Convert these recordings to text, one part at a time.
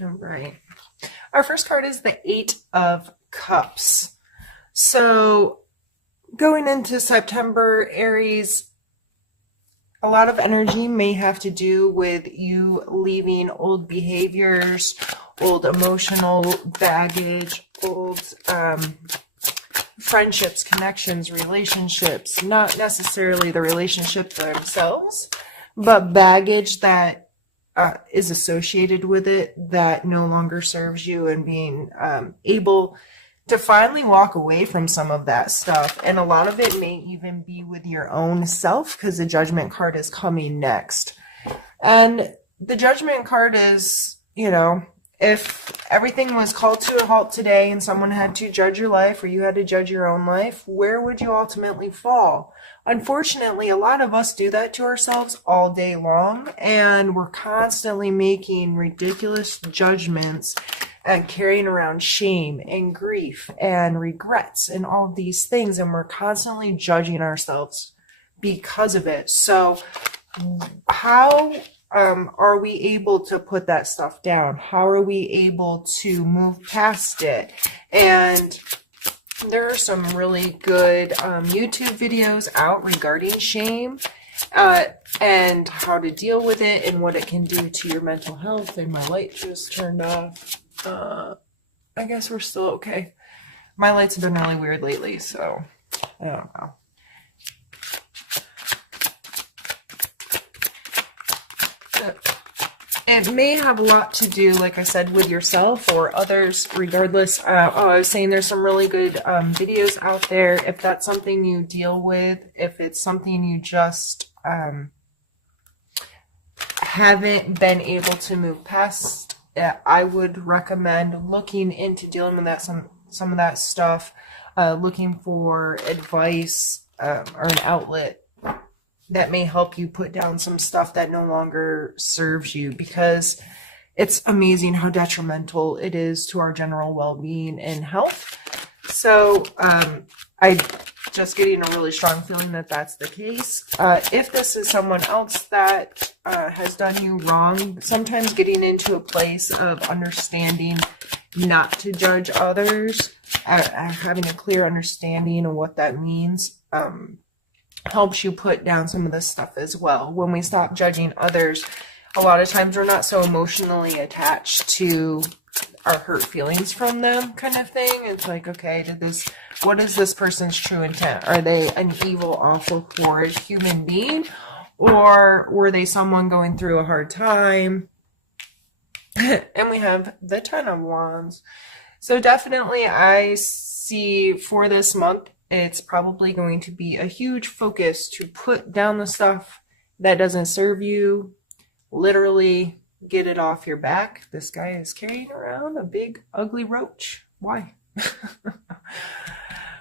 All right. Our first card is the Eight of Cups. So going into September, Aries, a lot of energy may have to do with you leaving old behaviors, old emotional baggage, old friendships, connections, relationships, not necessarily the relationship themselves, but baggage that is associated with it that no longer serves you, and being able to finally walk away from some of that stuff. And a lot of it may even be with your own self, because the Judgment card is coming next. And the Judgment card is, you know, if everything was called to a halt today and someone had to judge your life, or you had to judge your own life, where would you ultimately fall? Unfortunately, a lot of us do that to ourselves all day long, and we're constantly making ridiculous judgments and carrying around shame and grief and regrets and all of these things, and we're constantly judging ourselves because of it. So how are we able to put that stuff down? How are we able to move past it? And there are some really good YouTube videos out regarding shame and how to deal with it and what it can do to your mental health. And my light just turned off. I guess we're still okay. My lights have been really weird lately, so I don't know. It may have a lot to do, like I said, with yourself or others, regardless. I was saying there's some really good videos out there. If that's something you deal with, if it's something you just haven't been able to move past, I would recommend looking into dealing with that, some of that stuff, looking for advice or an outlet that may help you put down some stuff that no longer serves you, because it's amazing how detrimental it is to our general well-being and health. So I just getting a really strong feeling that that's the case. If this is someone else that has done you wrong, sometimes getting into a place of understanding not to judge others, having a clear understanding of what that means, helps you put down some of this stuff as well. When we stop judging others, a lot of times we're not so emotionally attached to our hurt feelings from them, kind of thing. It's like, okay, what is this person's true intent? Are they an evil, awful, horrid human being? Or were they someone going through a hard time? And we have the Ten of Wands. So definitely I see for this month, it's probably going to be a huge focus to put down the stuff that doesn't serve you. Literally get it off your back. This guy is carrying around a big, ugly roach. Why?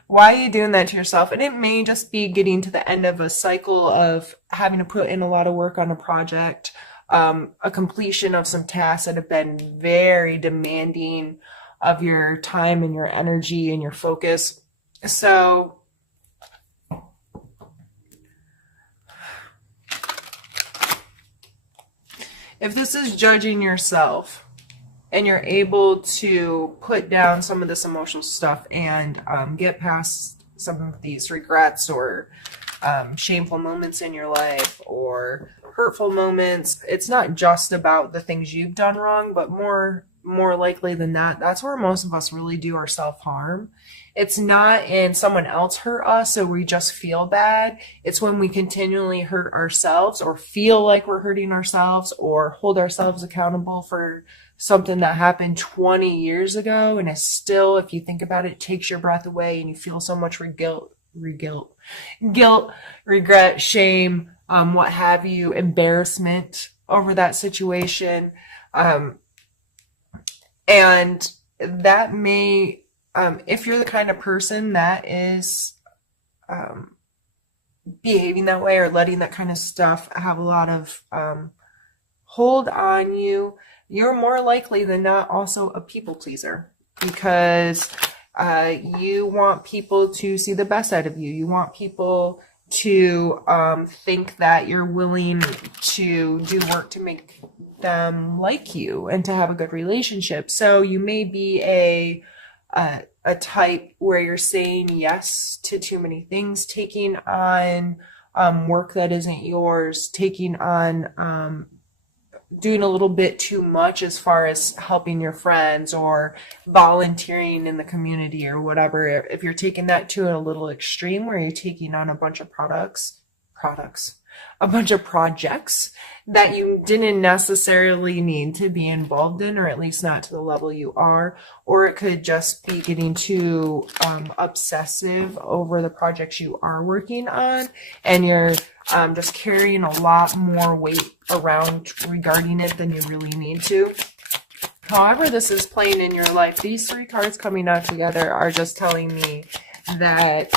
Why are you doing that to yourself? And it may just be getting to the end of a cycle of having to put in a lot of work on a project, a completion of some tasks that have been very demanding of your time and your energy and your focus. So if this is judging yourself and you're able to put down some of this emotional stuff and get past some of these regrets or shameful moments in your life or hurtful moments, it's not just about the things you've done wrong, but more likely than that, that's where most of us really do our self-harm. It's not in someone else hurt us, so we just feel bad. It's when we continually hurt ourselves or feel like we're hurting ourselves or hold ourselves accountable for something that happened 20 years ago. And it's still, if you think about it, takes your breath away and you feel so much guilt, regret, shame, what have you, embarrassment over that situation. And that may, if you're the kind of person that is behaving that way or letting that kind of stuff have a lot of hold on you, you're more likely than not also a people pleaser, because you want people to see the best out of you. You want people to think that you're willing to do work to make them like you and to have a good relationship. So you may be a type where you're saying yes to too many things, taking on work that isn't yours, taking on doing a little bit too much as far as helping your friends or volunteering in the community or whatever. If you're taking that to a little extreme where you're taking on a bunch of a bunch of projects that you didn't necessarily need to be involved in, or at least not to the level you are, or it could just be getting too obsessive over the projects you are working on, and you're just carrying a lot more weight around regarding it than you really need to. However this is playing in your life, these three cards coming out together are just telling me that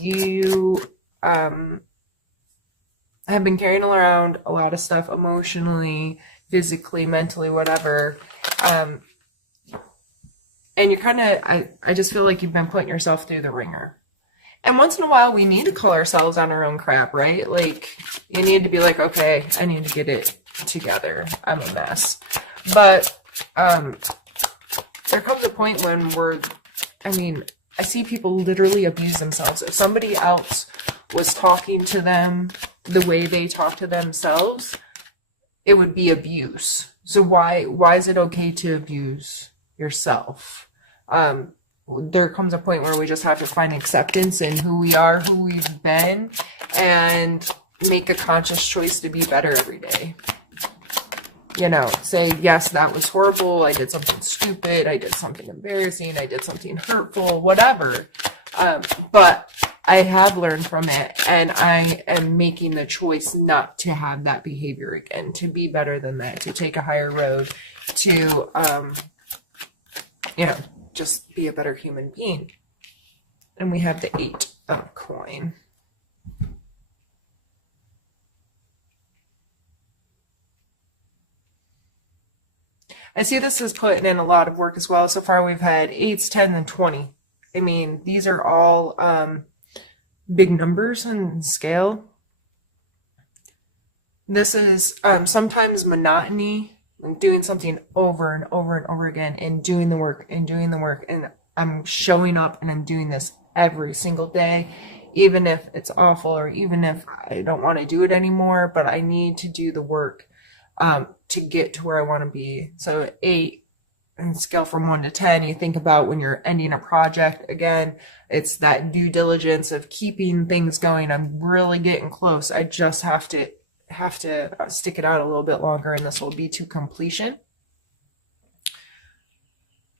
you have been carrying around a lot of stuff emotionally, physically, mentally, whatever. And you're kind of, I just feel like you've been putting yourself through the ringer. And once in a while, we need to call ourselves on our own crap, right? Like, you need to be like, okay, I need to get it together. I'm a mess. But there comes a point when I see people literally abuse themselves. If somebody else was talking to them the way they talk to themselves, it would be abuse. So why is it okay to abuse yourself? There comes a point where we just have to find acceptance in who we are, who we've been, and make a conscious choice to be better every day. Say, yes, that was horrible. I did something stupid. I did something embarrassing. I did something hurtful, whatever. But I have learned from it, and I am making the choice not to have that behavior again, to be better than that, to take a higher road, to, just be a better human being. And we have the 8 of coin. I see this as putting in a lot of work as well. So far we've had 8s, 10s, and 20. I mean, these are all big numbers in scale. This is sometimes monotony, like doing something over and over and over again, and doing the work and doing the work. And I'm showing up and I'm doing this every single day, even if it's awful or even if I don't want to do it anymore, but I need to do the work to get to where I want to be. So 8, and scale from 1 to 10, you think about when you're ending a project, again, it's that due diligence of keeping things going. I'm really getting close. I just have to stick it out a little bit longer, and this will be to completion.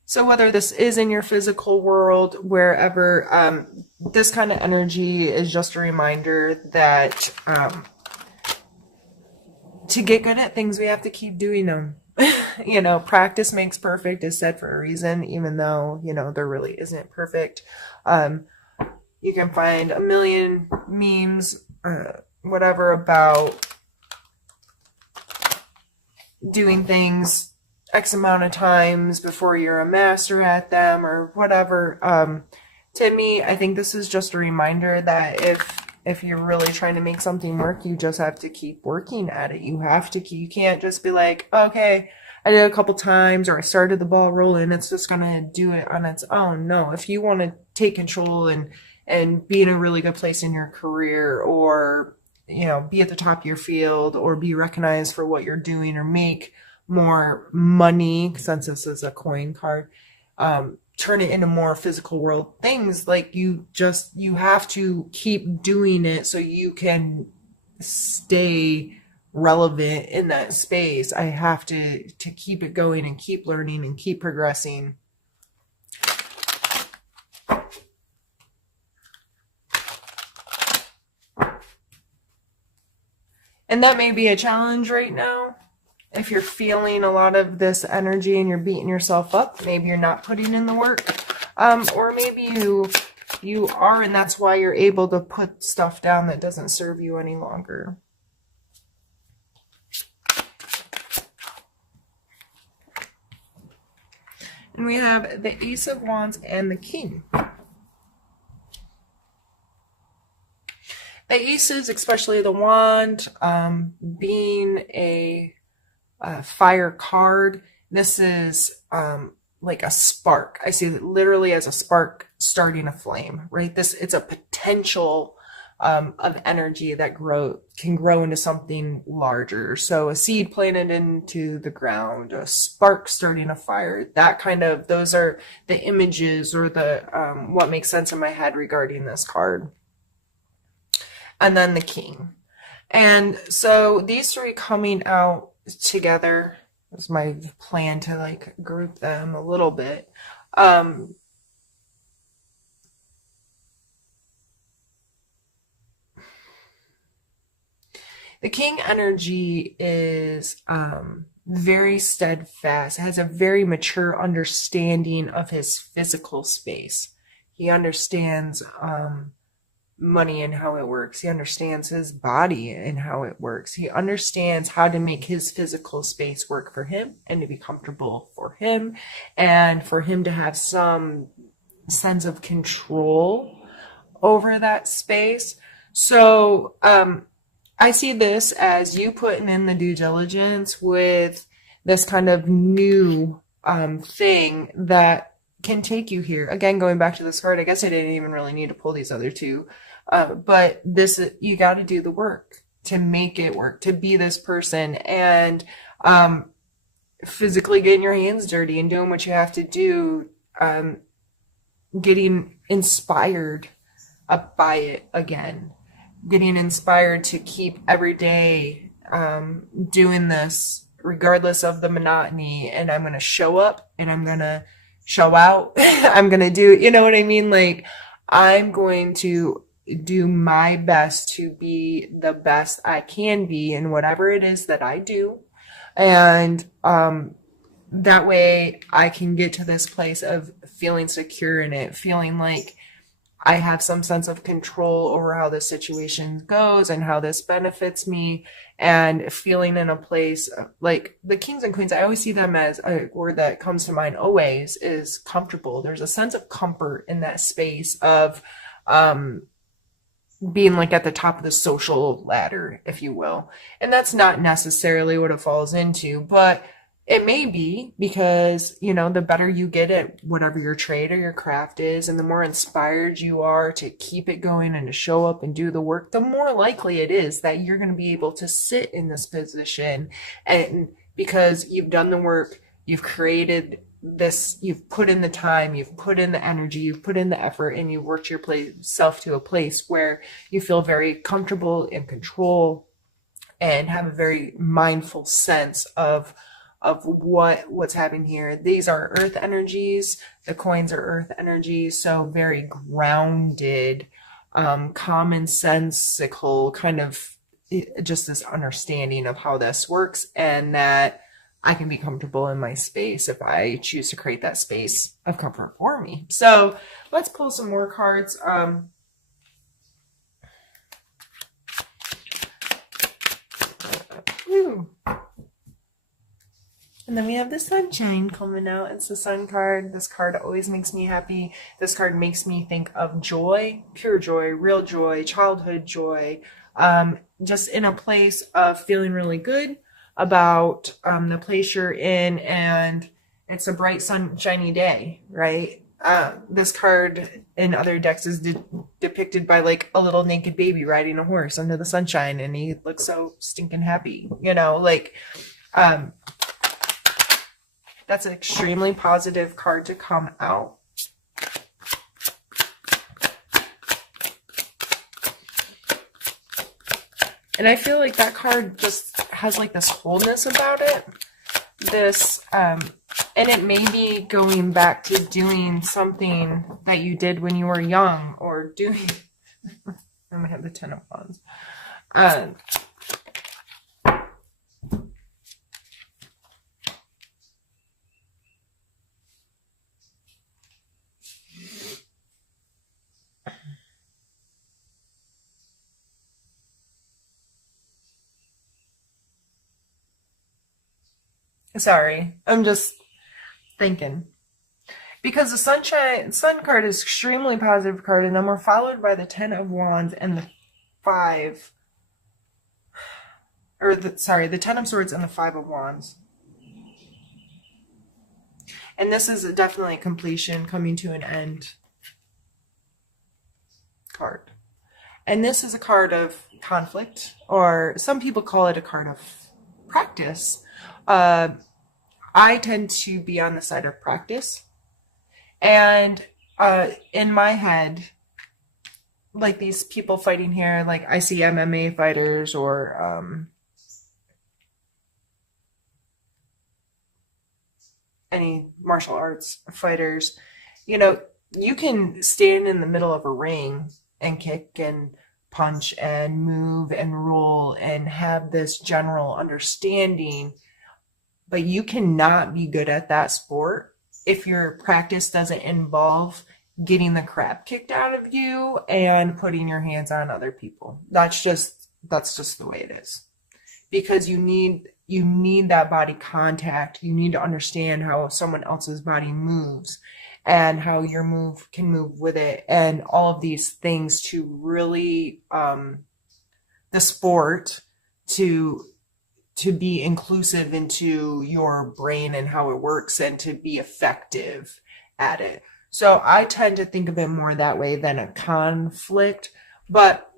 So whether this is in your physical world, wherever, this kind of energy is just a reminder that to get good at things, we have to keep doing them. Practice makes perfect is said for a reason, even though, there really isn't perfect. You can find a million memes, whatever, about doing things X amount of times before you're a master at them or whatever. To me, I think this is just a reminder that if you're really trying to make something work, you just have to keep working at it. You can't just be like, okay, I did it a couple times, or I started the ball rolling, it's just going to do it on its own. No, if you want to take control and be in a really good place in your career, or, be at the top of your field, or be recognized for what you're doing, or make more money, since this is a coin card, turn it into more physical world things, like you have to keep doing it so you can stay relevant in that space. I have to keep it going and keep learning and keep progressing. And that may be a challenge right now. If you're feeling a lot of this energy and you're beating yourself up, maybe you're not putting in the work. Or maybe you are, and that's why you're able to put stuff down that doesn't serve you any longer. And we have the Ace of Wands and the King. The aces, especially the wand, being a fire card. This is like a spark. I see it literally as a spark starting a flame, right? It's a potential of energy that can grow into something larger. So a seed planted into the ground, a spark starting a fire, those are the images or the what makes sense in my head regarding this card. And then the king. And so these three coming out together was my plan to like group them a little bit. The king energy is very steadfast, has a very mature understanding of his physical space. He understands money and how it works. He understands his body and how it works. He understands how to make his physical space work for him and to be comfortable for him and for him to have some sense of control over that space. So I see this as you putting in the due diligence with this kind of new thing that can take you here. Again, going back to this card, I guess I didn't even really need to pull these other two. But you got to do the work to make it work, to be this person, and physically getting your hands dirty and doing what you have to do, getting inspired by it again, getting inspired to keep every day doing this regardless of the monotony. And I'm going to show up and I'm going to show out. I'm going to do, you know what I mean? Like, I'm going to do my best to be the best I can be in whatever it is that I do. And that way I can get to this place of feeling secure in it, feeling like I have some sense of control over how this situation goes and how this benefits me, and feeling in a place like the kings and queens. I always see them as a word that comes to mind always is comfortable. There's a sense of comfort in that space of being like at the top of the social ladder, if you will. And that's not necessarily what it falls into, but it may be, because, you know, the better you get at whatever your trade or your craft is, and the more inspired you are to keep it going and to show up and do the work, the more likely it is that you're going to be able to sit in this position. And because you've done the work, you've created this, you've put in the time, you've put in the energy, you've put in the effort, and you've worked yourself to a place where you feel very comfortable in control and have a very mindful sense of what's happening here. These are earth energies. The coins are earth energies, so very grounded, common sensical, kind of just this understanding of how this works, and that I can be comfortable in my space if I choose to create that space of comfort for me. So let's pull some more cards. And then we have the sunshine coming out. It's the sun card. This card always makes me happy. This card makes me think of joy, pure joy, real joy, childhood joy. Just in a place of feeling really good about the place you're in, and it's a bright sunshiny day, right? This card in other decks is depicted by like a little naked baby riding a horse under the sunshine, and he looks so stinking happy, you know, like that's an extremely positive card to come out. And I feel like that card just has like this wholeness about it. This, and it may be going back to doing something that you did when you were young, or doing, I'm gonna have the Ten of Wands. Sorry, I'm just thinking. Because the sun card is extremely positive card, and then we're followed by the Ten of Wands and the Five or the Ten of Swords and the Five of Wands. And this is definitely completion, coming to an end card. And this is a card of conflict, or some people call it a card of practice. I tend to be on the side of practice. And in my head, like these people fighting here, like I see MMA fighters or any martial arts fighters, you know, you can stand in the middle of a ring and kick and punch and move and roll and have this general understanding, but you cannot be good at that sport if your practice doesn't involve getting the crap kicked out of you and putting your hands on other people. That's just the way it is. Because you need that body contact. You need to understand how someone else's body moves and how your move can move with it, and all of these things to really the sport to be inclusive into your brain and how it works and to be effective at it. So I tend to think of it more that way than a conflict, but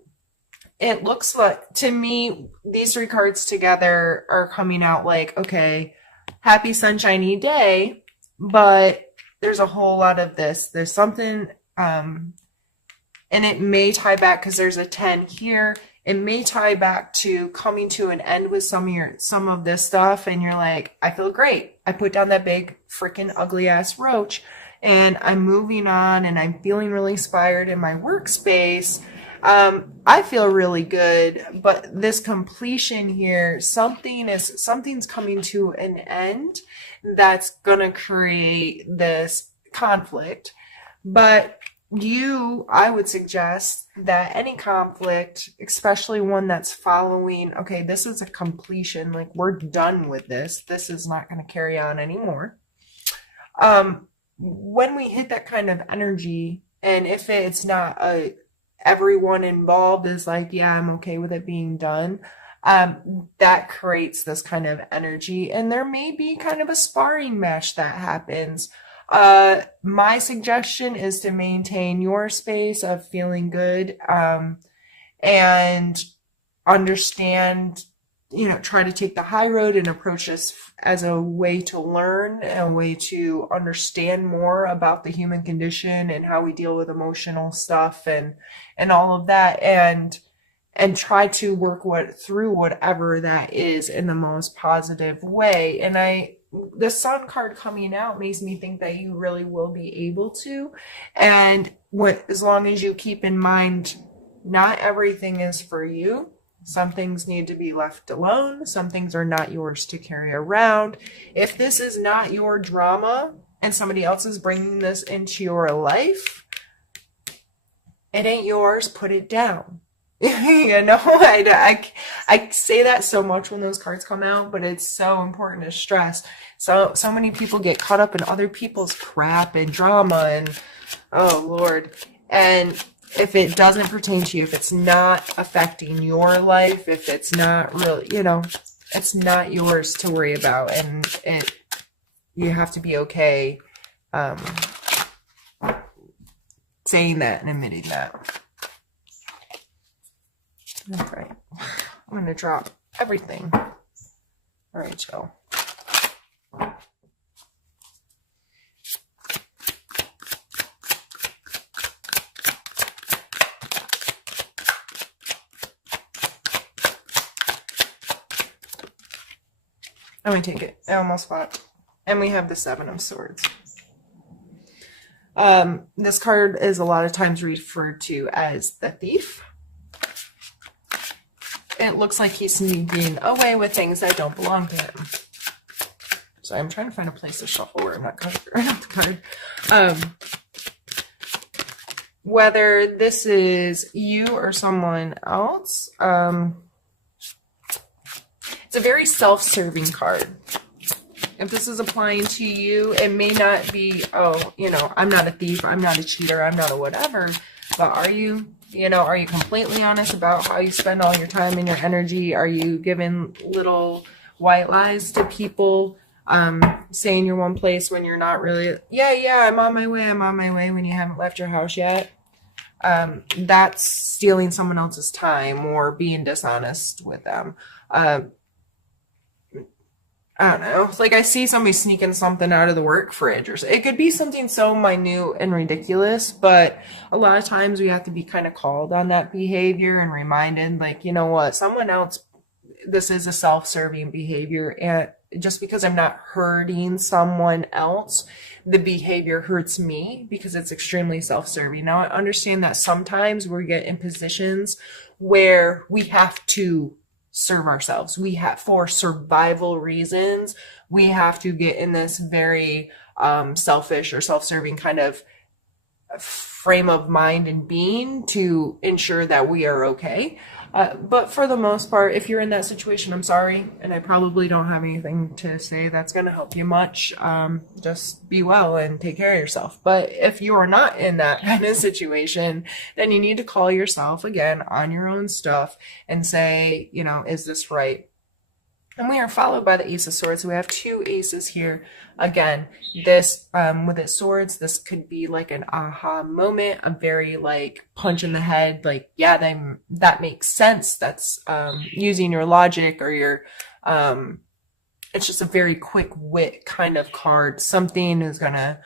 it looks like, to me, these three cards together are coming out like, okay, happy sunshiny day, but there's a whole lot of this. There's something, and it may tie back because there's a 10 here. It may tie back to coming to an end with some of this stuff, and you're like, I feel great. I put down that big freaking ugly ass roach, and I'm moving on, and I'm feeling really inspired in my workspace. I feel really good, but this completion here, something's coming to an end that's gonna create this conflict. But I would suggest that any conflict, especially one that's following, okay, this is a completion, like we're done with this. This is not going to carry on anymore. When we hit that kind of energy, and if it's not everyone involved is like, yeah, I'm okay with it being done, that creates this kind of energy, and there may be kind of a sparring match that happens. My suggestion is to maintain your space of feeling good, and understand, try to take the high road and approach this as a way to learn, a way to understand more about the human condition and how we deal with emotional stuff and all of that, and try to work through whatever that is in the most positive way. And the Sun card coming out makes me think that you really will be able to. And as long as you keep in mind, not everything is for you. Some things need to be left alone. Some things are not yours to carry around. If this is not your drama and somebody else is bringing this into your life, it ain't yours. Put it down. I say that so much when those cards come out, but it's so important to stress. So many people get caught up in other people's crap and drama, and oh Lord. And if it doesn't pertain to you, if it's not affecting your life, if it's not really, it's not yours to worry about, and you have to be okay saying that and admitting that. All right, I'm going to drop everything. All right, Joe. Let me take it. I almost fought. And we have the Seven of Swords. This card is a lot of times referred to as the thief. It looks like he's sneaking away with things that don't belong to him. So I'm trying to find a place to shuffle where I'm not covering up the card. Whether this is you or someone else, it's a very self-serving card. If this is applying to you, it may not be, I'm not a thief, I'm not a cheater, I'm not a whatever, but are you You know, are you completely honest about how you spend all your time and your energy? Are you giving little white lies to people, saying you're one place when you're not really? Yeah, I'm on my way when you haven't left your house yet. That's stealing someone else's time or being dishonest with them. I don't know. It's like I see somebody sneaking something out of the work fridge, or it could be something so minute and ridiculous, but a lot of times we have to be kind of called on that behavior and reminded, like, you know what, someone else, this is a self-serving behavior, and just because I'm not hurting someone else, the behavior hurts me because it's extremely self-serving. Now, I understand that sometimes we get in positions where we have to serve ourselves. We have, for survival reasons, we have to get in this very selfish or self-serving kind of frame of mind and being to ensure that we are okay. But for the most part, if you're in that situation, I'm sorry, and I probably don't have anything to say that's going to help you much. Just be well and take care of yourself. But if you are not in that kind of situation, then you need to call yourself again on your own stuff and say, you know, is this right? And we are followed by the Ace of Swords. So we have two aces here. Again, this, with its swords, this could be like an aha moment, a very like punch in the head, like, yeah, that makes sense. That's, using your logic or your, it's just a very quick wit kind of card. Something is gonna,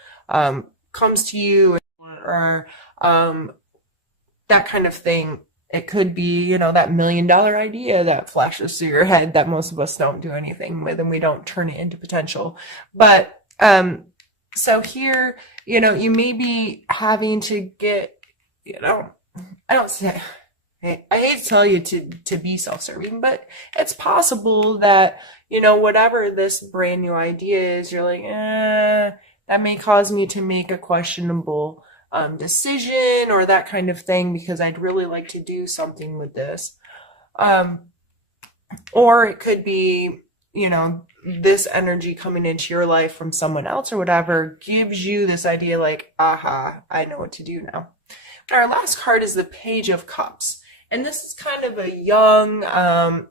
comes to you, or that kind of thing. It could be, you know, that $1 million idea that flashes through your head that most of us don't do anything with, and we don't turn it into potential. But, so here, you know, you may be having to get, you know, I don't say, I hate to tell you to be self-serving, but it's possible that, you know, whatever this brand new idea is, you're like, that may cause me to make a questionable decision or that kind of thing, because I'd really like to do something with this. Or it could be, you know, this energy coming into your life from someone else or whatever gives you this idea like, aha, I know what to do now. And our last card is the Page of Cups. And this is kind of a young,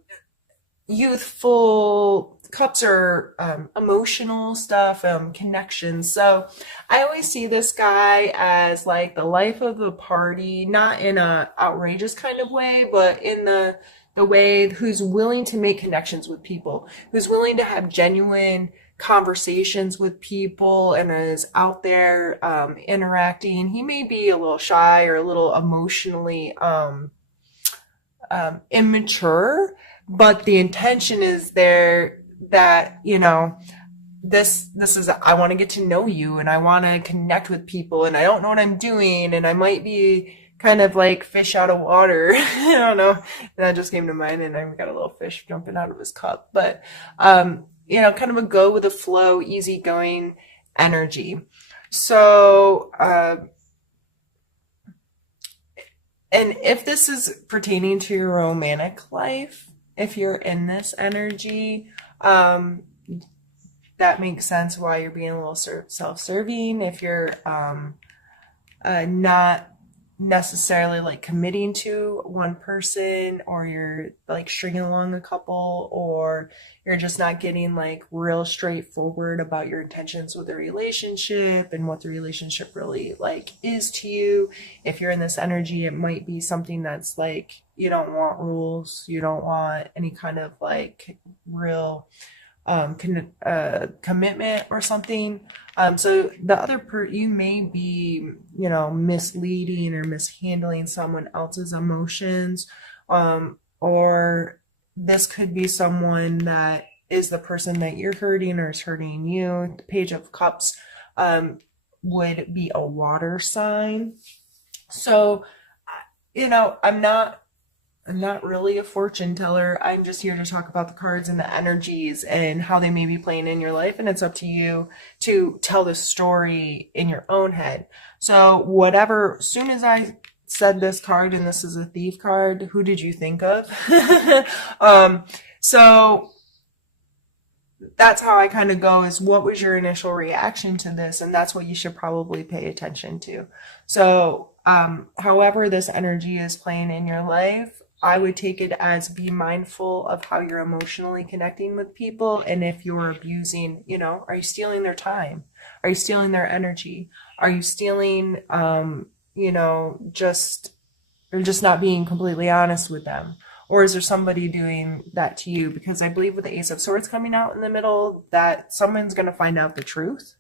youthful, cups are emotional stuff, connections. So I always see this guy as like the life of the party, not in a outrageous kind of way, but in the way who's willing to make connections with people, who's willing to have genuine conversations with people and is out there interacting. He may be a little shy or a little emotionally immature, but the intention is there that, you know, this is, I want to get to know you and I want to connect with people and I don't know what I'm doing and I might be kind of like fish out of water. I don't know. That just came to mind, and I've got a little fish jumping out of his cup. But, you know, kind of a go with the flow, easygoing energy. So, and if this is pertaining to your romantic life, if you're in this energy, that makes sense why you're being a little self-serving. If you're not necessarily like committing to one person, or you're like stringing along a couple, or you're just not getting like real straightforward about your intentions with the relationship and what the relationship really like is to you. If you're in this energy, it might be something that's like, you don't want rules, you don't want any kind of like real commitment or something. So the other you may be, you know, misleading or mishandling someone else's emotions, or this could be someone that is the person that you're hurting or is hurting you. The Page of Cups would be a water sign. So, you know, I'm not really a fortune teller. I'm just here to talk about the cards and the energies and how they may be playing in your life. And it's up to you to tell the story in your own head. So whatever, as soon as I said this card, and this is a Thief card, who did you think of? So that's how I kind of go, is what was your initial reaction to this? And that's what you should probably pay attention to. So However this energy is playing in your life, I would take it as be mindful of how you're emotionally connecting with people. And if you're abusing, are you stealing their time? Are you stealing their energy? Are you stealing, just, or just not being completely honest with them? Or is there somebody doing that to you? Because I believe with the Ace of Swords coming out in the middle, that someone's going to find out the truth.